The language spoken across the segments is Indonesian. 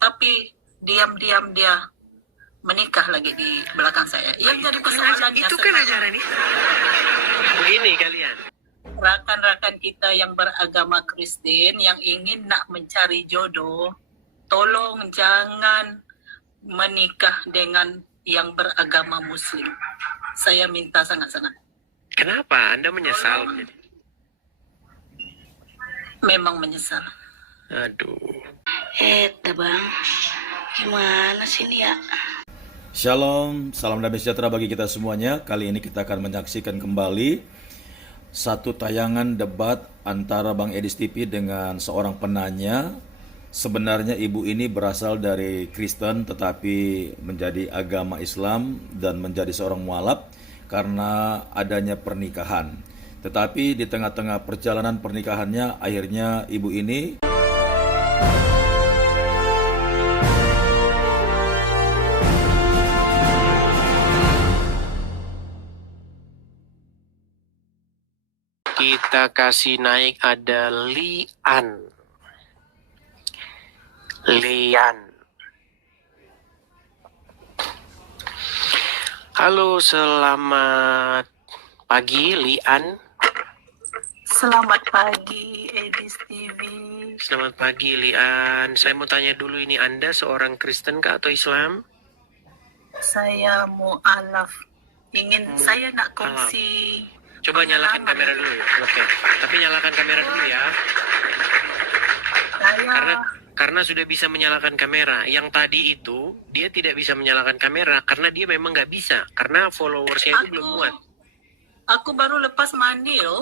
tapi diam-diam dia menikah lagi di belakang saya. Yang jadi persoalannya itu kan ajaran nih. Begini kalian. Rakan-rakan kita yang beragama Kristen yang ingin nak mencari jodoh, tolong jangan menikah dengan yang beragama Muslim. Saya minta sangat-sangat. Kenapa? Anda menyesal? Memang menyesal. Aduh. Bang, gimana sih ini ya? Shalom, salam damai sejahtera bagi kita semuanya. Kali ini kita akan menyaksikan kembali satu tayangan debat antara Bang Edis TV dengan seorang penanya. Sebenarnya ibu ini berasal dari Kristen tetapi menjadi agama Islam dan menjadi seorang mualaf karena adanya pernikahan. Tetapi di tengah-tengah perjalanan pernikahannya akhirnya ibu ini kita kasih naik ada Lian. Halo, selamat pagi Lian. Selamat pagi Edis TV. Selamat pagi Lian. Saya mau tanya dulu, ini Anda seorang Kristen kah atau Islam? Saya mualaf. Saya nak kongsi. Coba nyalakan kamera dulu ya. Oke. Tapi nyalakan kamera dulu ya. Karena sudah bisa menyalakan kamera. Yang tadi itu dia tidak bisa menyalakan kamera karena dia memang nggak bisa. Karena followersnya itu belum muat. Aku baru lepas mandi loh.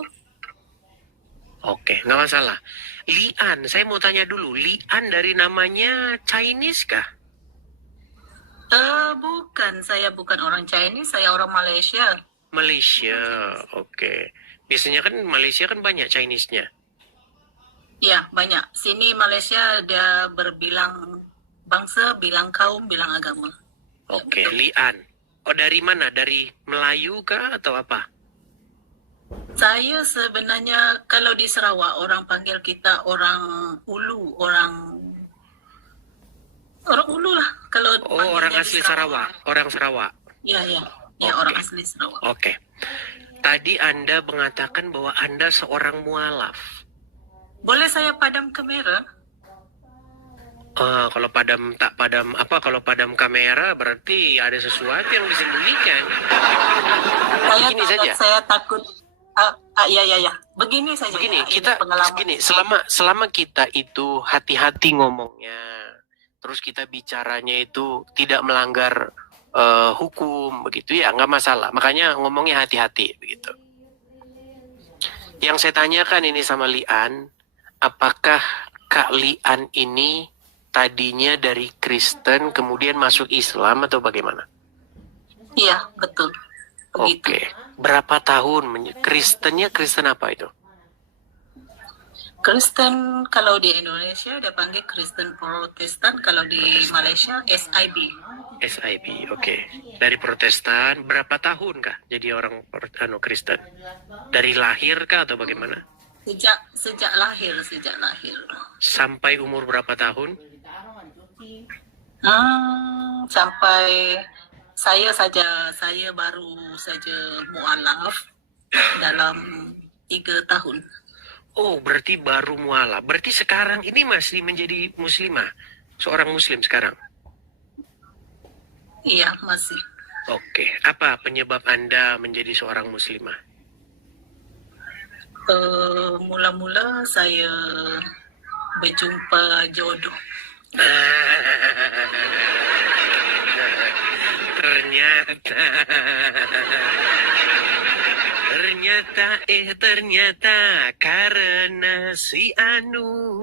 Oke, nggak masalah. Lian, saya mau tanya dulu. Lian dari namanya Chinese kah? Bukan. Saya bukan orang Chinese. Saya orang Malaysia. Malaysia, oke. Biasanya kan Malaysia kan banyak Chinese-nya. Ya, banyak. Sini Malaysia ada berbilang bangsa, bilang kaum, bilang agama. Oke, Lian. Oh, dari mana? Dari Melayu kah atau apa? Saya sebenarnya kalau di Sarawak orang panggil kita orang Ulu, orang Ulu lah. Kalau orang asli Sarawak, orang Sarawak. Ya, orang asli Sarawak. Oke. Tadi Anda mengatakan bahwa Anda seorang mualaf. Boleh saya padam kamera? Kalau kalau padam kamera berarti ada sesuatu yang disembunyikan. Begini saja. Saya takut. Ya. Begini saja. Begini, ya, selama kita itu hati-hati ngomongnya, terus kita bicaranya itu tidak melanggar hukum, begitu ya, nggak masalah. Makanya ngomongnya hati-hati, begitu. Yang saya tanyakan ini sama Lian, apakah Kak Lian ini tadinya dari Kristen kemudian masuk Islam atau bagaimana? Iya, betul. Begitu. Oke. Berapa tahun Kristennya? Kristen apa itu? Kristen kalau di Indonesia dia panggil Kristen Protestan, kalau di Malaysia SIB. SIB, oke. Dari Protestan, berapa tahun kah jadi orang Kristen? Dari lahir kah atau bagaimana? Sejak lahir. Sampai umur berapa tahun? Sampai saya baru saja mualaf dalam 3 tahun. Oh, berarti baru mualaf. Berarti sekarang ini masih menjadi muslimah, seorang muslim sekarang? Iya, masih. Oke, apa penyebab Anda menjadi seorang muslimah? Mula-mula saya berjumpa jodoh. Ternyata karena si Anu.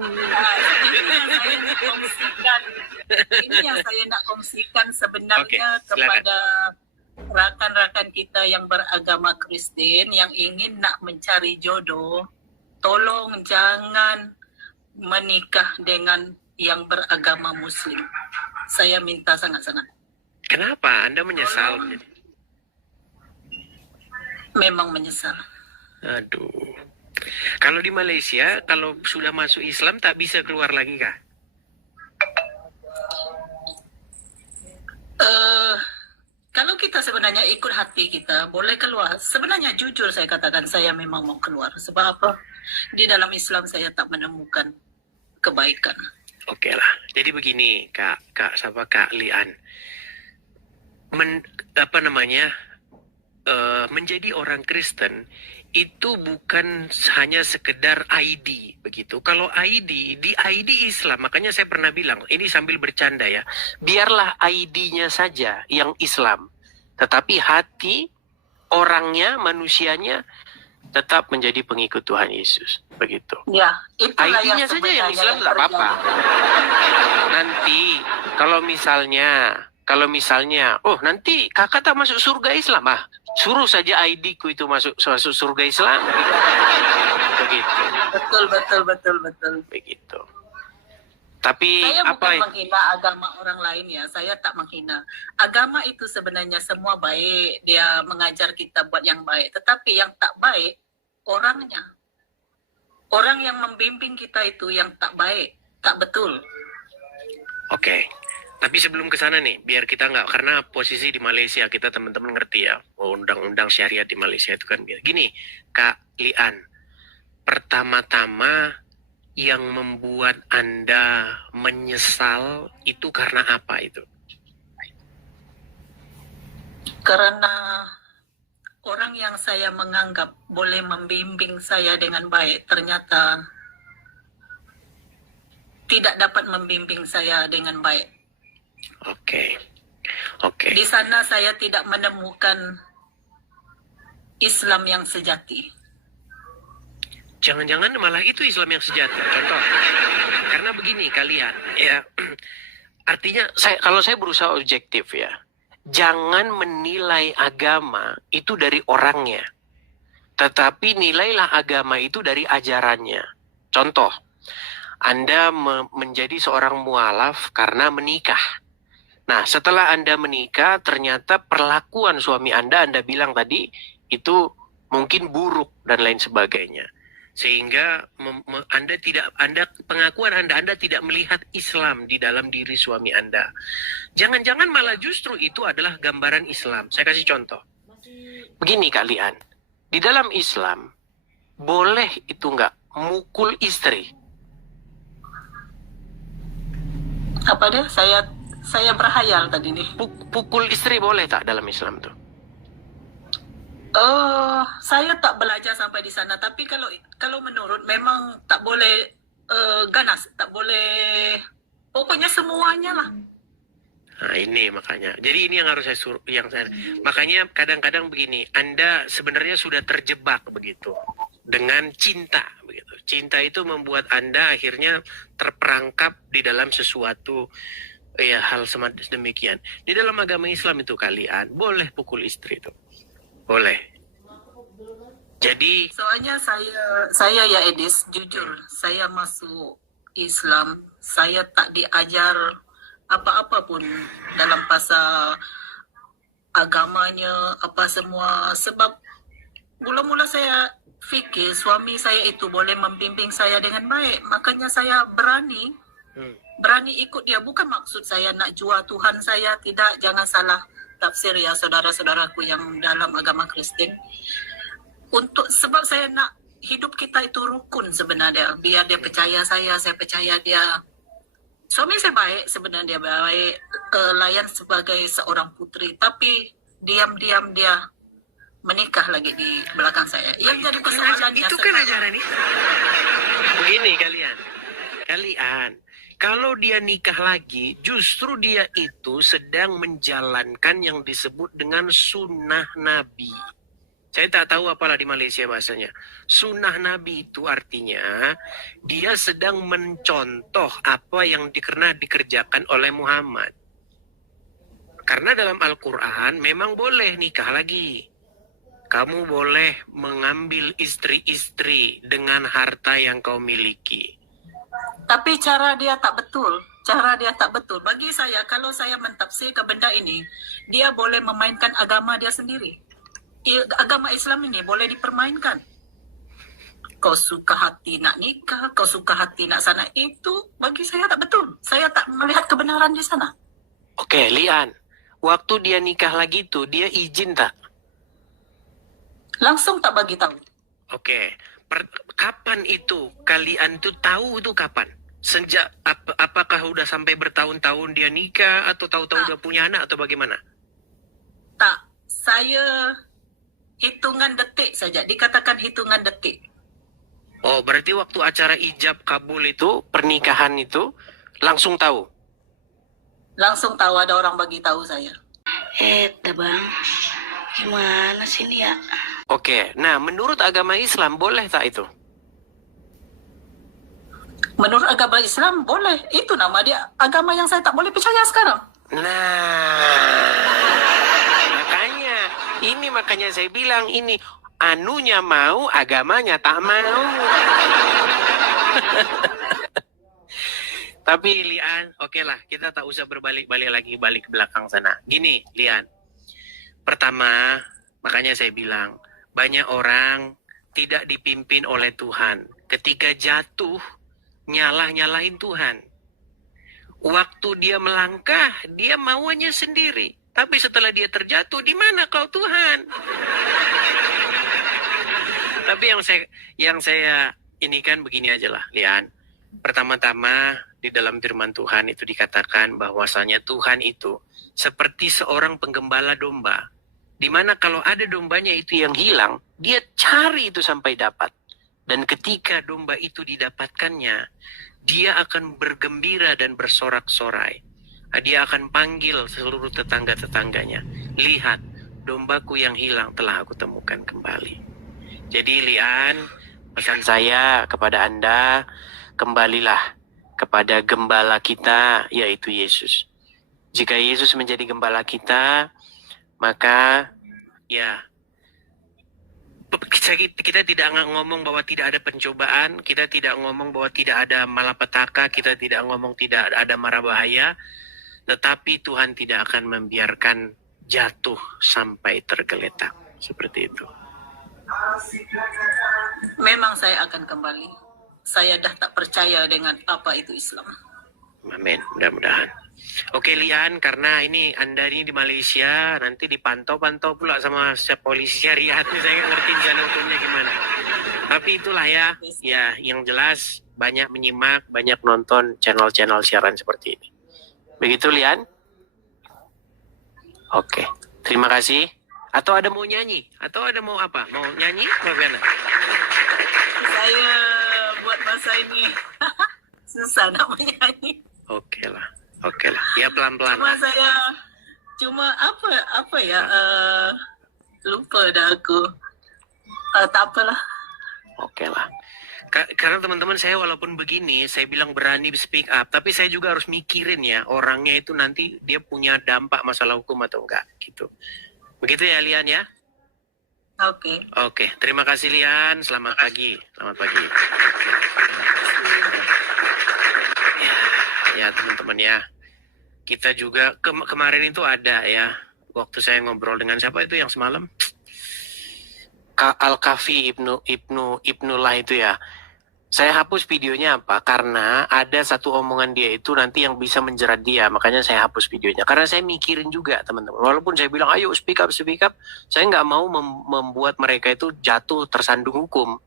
Ini yang saya nak kongsikan sebenarnya silakan. kepada rakan-rakan kita yang beragama Kristen yang ingin nak mencari jodoh, tolong jangan menikah dengan yang beragama Muslim. Saya minta sangat-sangat. Kenapa? Anda menyesal? Memang menyesal. Aduh. Kalau di Malaysia, kalau sudah masuk Islam tak bisa keluar lagi kah? Eh, kalau kita sebenarnya ikut hati kita, boleh keluar. Sebenarnya jujur saya katakan saya memang mau keluar. Sebab apa? Di dalam Islam saya tak menemukan kebaikan. Oke lah. Jadi begini, Kak Lian. Apa namanya? Menjadi orang Kristen itu bukan hanya sekedar ID begitu. Kalau ID di ID Islam, makanya saya pernah bilang ini sambil bercanda ya, biarlah ID-nya saja yang Islam, tetapi hati orangnya, manusianya tetap menjadi pengikut Tuhan Yesus begitu. Ya, itulah yang ID-nya saja yang sebenarnya Islam nggak apa-apa. Nanti kalau misalnya, oh nanti kakak tak masuk surga Islam, suruh saja ID-ku itu masuk surga Islam. Begitu. Betul. Begitu. Tapi Saya apa bukan menghina agama orang lain ya, saya tak menghina. Agama itu sebenarnya semua baik, dia mengajar kita buat yang baik. Tetapi yang tak baik, orangnya. Orang yang membimbing kita itu yang tak baik, tak betul. Oke. Tapi sebelum ke sana nih, biar kita nggak, karena posisi di Malaysia kita teman-teman ngerti ya, undang-undang syariat di Malaysia itu kan gini, Kak Lian, pertama-tama yang membuat Anda menyesal itu karena apa itu? Karena orang yang saya menganggap boleh membimbing saya dengan baik, ternyata tidak dapat membimbing saya dengan baik. Oke. Di sana saya tidak menemukan Islam yang sejati. Jangan-jangan malah itu Islam yang sejati. Contoh, karena begini kalian, ya, artinya kalau saya berusaha objektif ya, jangan menilai agama itu dari orangnya, tetapi nilailah agama itu dari ajarannya. Contoh, Anda menjadi seorang mualaf karena menikah. Nah, setelah Anda menikah, ternyata perlakuan suami Anda bilang tadi, itu mungkin buruk dan lain sebagainya. Sehingga pengakuan Anda tidak melihat Islam di dalam diri suami Anda. Jangan-jangan malah justru itu adalah gambaran Islam. Saya kasih contoh. Begini kalian, di dalam Islam, boleh itu nggak mukul istri? Apa dia? Saya berhayal tadi nih. Pukul istri boleh tak dalam Islam tuh? Saya tak belajar sampai di sana. Tapi kalau menurut memang tak boleh ganas, tak boleh. Pokoknya semuanya lah. Nah ini makanya. Jadi ini yang harus makanya kadang-kadang begini. Anda sebenarnya sudah terjebak begitu dengan cinta begitu. Cinta itu membuat Anda akhirnya terperangkap di dalam sesuatu. Ya, hal semacam demikian. Di dalam agama Islam itu kalian boleh pukul istri itu. Boleh. Jadi Soalnya saya ya Edis, jujur, saya masuk Islam, saya tak diajar apa-apa pun dalam pasal agamanya, apa semua. Sebab mula-mula saya fikir suami saya itu boleh membimbing saya dengan baik. Makanya saya berani ikut dia. Bukan maksud saya nak jual Tuhan saya, tidak, jangan salah tafsir ya saudara-saudaraku yang dalam agama Kristen. Sebab saya nak hidup kita itu rukun sebenarnya, biar dia percaya saya percaya dia. Suami saya baik sebenarnya, dia baik, layan sebagai seorang putri, tapi diam-diam dia menikah lagi di belakang saya. Yang jadi persoalannya itu kan ajaran itu. Begini kalian, kalau dia nikah lagi, justru dia itu sedang menjalankan yang disebut dengan sunnah Nabi. Saya tak tahu apalah di Malaysia bahasanya. Sunnah Nabi itu artinya dia sedang mencontoh apa yang pernah dikerjakan oleh Muhammad. Karena dalam Al-Quran memang boleh nikah lagi. Kamu boleh mengambil istri-istri dengan harta yang kau miliki. Tapi cara dia tak betul. Bagi saya, kalau saya mentafsir ke benda ini, dia boleh memainkan agama dia sendiri. Agama Islam ini boleh dipermainkan. Kau suka hati nak nikah, kau suka hati nak sana, itu bagi saya tak betul. Saya tak melihat kebenaran di sana. Oke, Lian. waktu dia nikah lagi tuh, dia izin tak? Langsung tak bagi tahu. Oke. Kapan itu kalian tuh tahu itu kapan? Sejak apakah udah sampai bertahun-tahun dia nikah atau tahu-tahu udah punya anak atau bagaimana? Tak, saya hitungan detik saja. Dikatakan hitungan detik. Oh, berarti waktu acara ijab kabul itu, pernikahan itu, langsung tahu? Langsung tahu, ada orang bagi tahu saya. Bang, gimana sih ini ya? Oke, nah menurut agama Islam boleh tak itu? Menurut agama Islam boleh. Itu nama dia agama yang saya tak boleh percaya sekarang. Nah, makanya saya bilang ini anunya mau, agamanya tak mau. Tapi Lian, oke lah, kita tak usah berbalik-balik lagi balik ke belakang sana. Gini, Lian. Pertama, makanya saya bilang, banyak orang tidak dipimpin oleh Tuhan. Ketika jatuh, nyalahin Tuhan. Waktu dia melangkah, dia mauannya sendiri. Tapi setelah dia terjatuh, di mana kau Tuhan? Tapi yang saya ini kan begini aja lah, Lian. Pertama-tama di dalam firman Tuhan itu dikatakan bahwasanya Tuhan itu seperti seorang penggembala domba. Di mana kalau ada dombanya itu yang hilang, dia cari itu sampai dapat. Dan ketika domba itu didapatkannya, dia akan bergembira dan bersorak-sorai. Dia akan panggil seluruh tetangga-tetangganya. Lihat, dombaku yang hilang telah aku temukan kembali. Jadi Lian, pesan saya kepada Anda, kembalilah kepada gembala kita, yaitu Yesus. Jika Yesus menjadi gembala kita, maka ya kita tidak ngomong bahwa tidak ada pencobaan, kita tidak ngomong bahwa tidak ada malapetaka, kita tidak ngomong tidak ada mara bahaya, tetapi Tuhan tidak akan membiarkan jatuh sampai tergeletak. Seperti itu. Memang saya akan kembali. Saya dah tak percaya dengan apa itu Islam. Amin, mudah-mudahan. Oke Lian, karena ini Anda ini di Malaysia, nanti dipantau-pantau pula sama polisi syariat. Saya nggak ngerti jalan hukumnya gimana. Tapi itulah ya, yang jelas banyak menyimak, banyak nonton channel-channel siaran seperti ini. Begitu Lian? Oke, terima kasih. Atau ada mau nyanyi? Atau ada mau apa? Mau nyanyi? Bagaimana? Saya buat masa ini susah nak menyanyi. Oke lah. Ya pelan-pelan. Cuma apa ya? Lupa dah aku. Tak apalah. Oke lah. Karena teman-teman saya walaupun begini, saya bilang berani speak up, tapi saya juga harus mikirin ya orangnya itu nanti dia punya dampak masalah hukum atau enggak gitu. Begitu ya Lian ya? Oke, terima kasih Lian. Selamat pagi. Ya teman-teman ya. Kita juga kemarin itu ada ya. Waktu saya ngobrol dengan siapa itu yang semalam? Al-Kafi Ibnullah itu ya. Saya hapus videonya apa? Karena ada satu omongan dia itu nanti yang bisa menjerat dia. Makanya saya hapus videonya. Karena saya mikirin juga teman-teman. Walaupun saya bilang ayo speak up. Saya nggak mau membuat mereka itu jatuh tersandung hukum.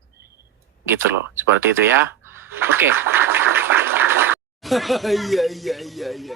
Gitu loh. Seperti itu ya. Oke. Iya.